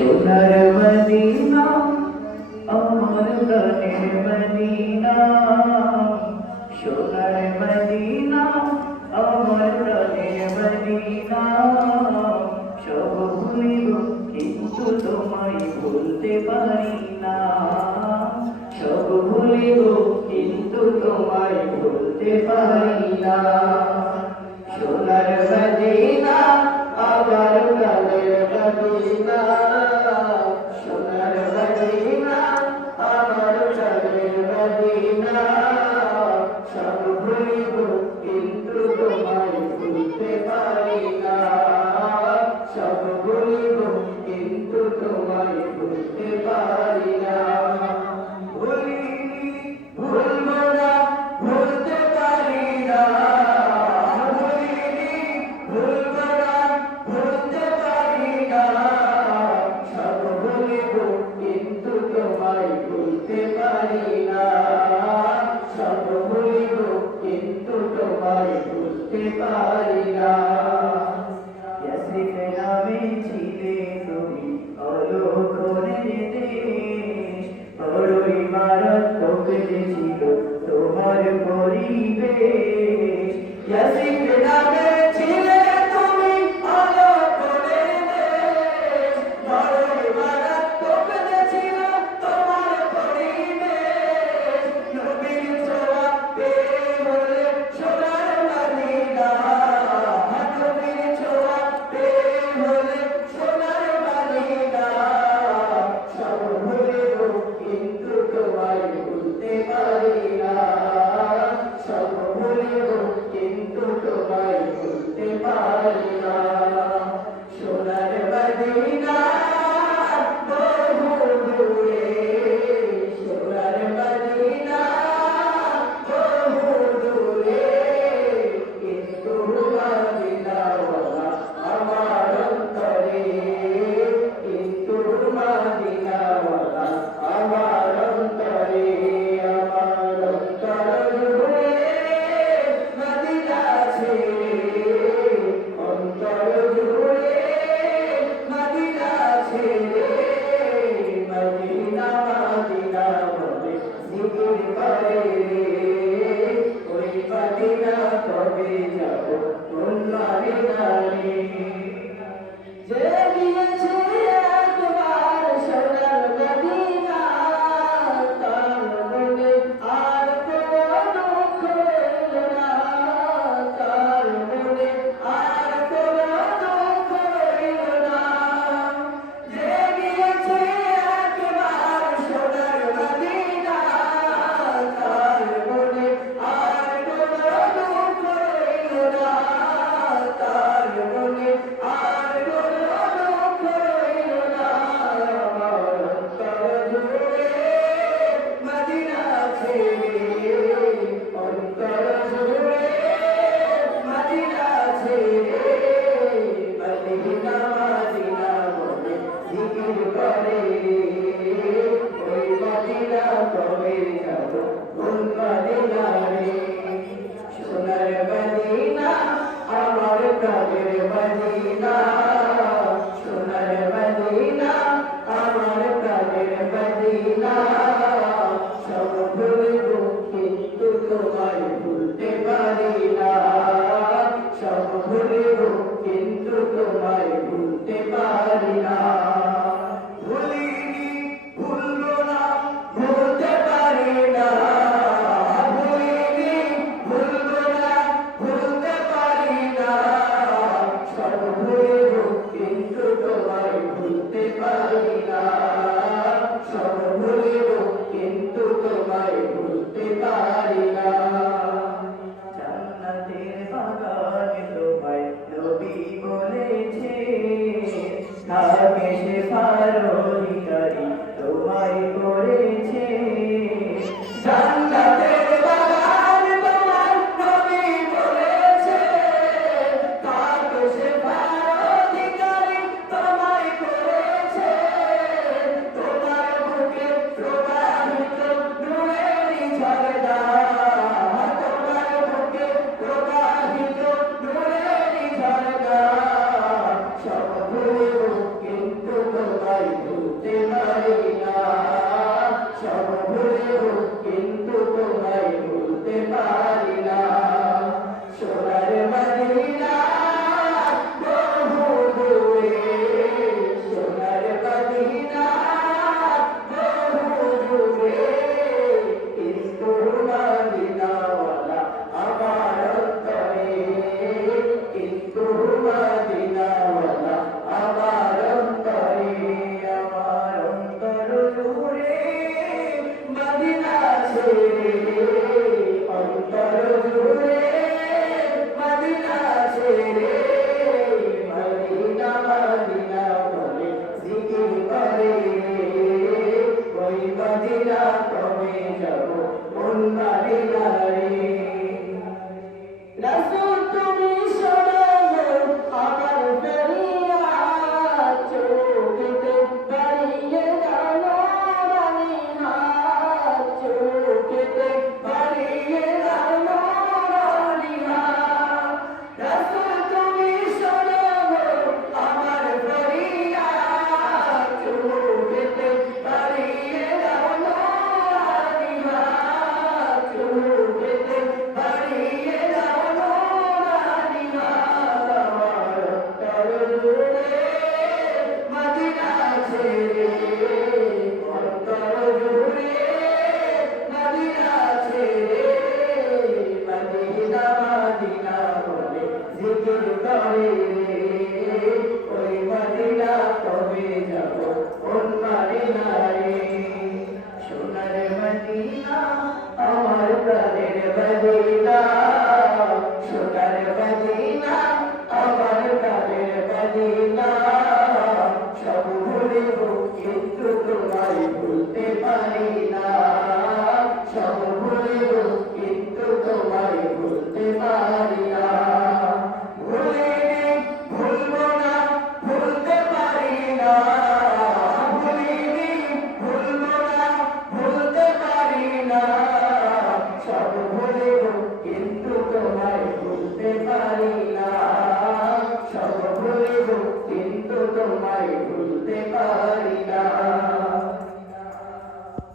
সোনার মদিনা আমার প্রাণের মদিনা, সোনার মদিনা আমার প্রাণের মদিনা। সব ভুলিব কিন্তু তোমায় ভুলতে পারি না, সব ভুলিব কিন্তু তোমায় ভুলতে পারি না। সোনার মদিনা আমার প্রাণের মদিনা, সোনার মদিনা আমার প্রাণের মদিনা। সব ভুলিব কিন্তু তোমায় ভুলতে পারি না, সব ভুলিব কিন্তু তোমায় ভুলতে পারি না। ভুলিনি ভুলব না, ভুলতে পারি না, ভুলিনি ভুলব না, ভুলতে পারি না। সব ভুলিব কিন্তু তোমায় ভুলতে পারি না, সব ভুলিব কিন্তু তোমায় ভুলতে পারি না। ইয়াসরিফ নামে ছিলে তুমি অলৌকিক দেশ, বড়ই মারাত্মক ছিল তোমার পরিবেশ। ইয়াসরিফ নামে ছিলে তুমি অলৌকিক দেশ, বড়ই মারাত্মক ছিল তোমার পরিবেশ। নবীর ছোঁয়া পেয়ে হলে সোনার মদিনা, নবীর ছোঁয়া পেয়ে হলে সোনার মদিনা। সব ভুলিব কিন্তু তোমায় ভুলতে পারি না, সব ভুলিব কিন্তু তোমায় ভুলতে পারি না। সোনার মদিনা বহু দূরে, সোনার মদিনা বহু দূরে, কিন্তু মদিনাওয়ালা আমার অন্তরে, কিন্তু মদিনাওয়ালা আমার অন্তরে। আমার অন্তর জুড়ে মদিনা ছেড়ে, অন্তর জুড়ে মদিনা ছেড়ে, মদিনা মদিনা বলে জিকির করে রে। ওই মদিনা কবে যাব কোন মদিনা রে। যে গিয়েছে একবার সোনার মদিনা, তার মনে আর কোনো দুঃখ রইল না, তার মনে আর কোনো দুঃখ রইল না। যে গিয়েছে একবার সোনার মদিনা, তার মনে আর কোনো দুঃখ রইল না, তার মনে আর কোনো দুঃখ রইল না। আমার অন্তর জুড়ে মদিনা ছেড়ে, অন্তর জুড়ে মদিনা ছেড়ে, মদিনা মদিনা বলে জিকির করে রে। ওই মদিনা কবে যাব কোন মদিনা রে। সোনার মদিনা আমার প্রাণের মদিনা, সোনার মদিনা আমার প্রাণের মদিনা। সব ভুলিব কিন্তু তোমায় ভুলতে পারি না, সব ভুলিব কিন্তু তোমায় ভুলতে পারি না। ভুলিনি ভুলব না, ভুলতে পারি না, ভুলিনি ভুলব না, ভুলতে পারি না। সব ভুলিব কিন্তু তোমায় ভুলতে পারি না, সব ভুলিব কিন্তু তোমায় ভুলতে পারি না। জান্নাতের বাগান তোমায় নবী বলেছে, থাকে শেফার অধিকারী তোমায় করেছে। জান্নাতের বাগান তোমায় নবী বলেছে, থাকে শেফার অধিকারী তোমায় করেছে। তোমার বুকে প্রবাহিত নূরেরই ঝর্ণা, তোমার বুকে প্রবাহিত নূরেরই ঝর্ণা। সব ভুলিব কিন্তু তোমায় যাব মন মানে না রে। রাসূল তুমি শোনো আমার ফরিয়াদ, চোখেতে বাড়িয়ে দাও নূরানি হাত, চোখেতে বাড়িয়ে দাও নূরানি হাত। রাসূল তুমি শোনো আমার ফরিয়াদ, চোখেতে বাড়িয়ে দাও নূরানি হাত, চোখেতে বাড়িয়ে দাও নূরানি হাত। আমার অন্তর জুড়ে মদিনা ছেড়ে, অন্তর জুড়ে মদিনা ছেড়ে, মদিনা মদিনা বলে জিকির করে রে। ওই মদিনা কবে যাব কোন মদিনা রে। সোনার মদিনা আমার প্রাণের মদিনা, সোনার মদিনা আমার প্রাণের মদিনা। সব ভুলিব কিন্তু তোমায় ভুলতে পারি না, সব ভুলিব কিন্তু তোমায় ভুলতে পারি না। ভুলিনি ভুলবো না ভুলতে পারি না, ভুলিনি ভুলবো না ভুলতে পারি না। সব ভুলিব কিন্তু তোমায় ভুলতে পারি না।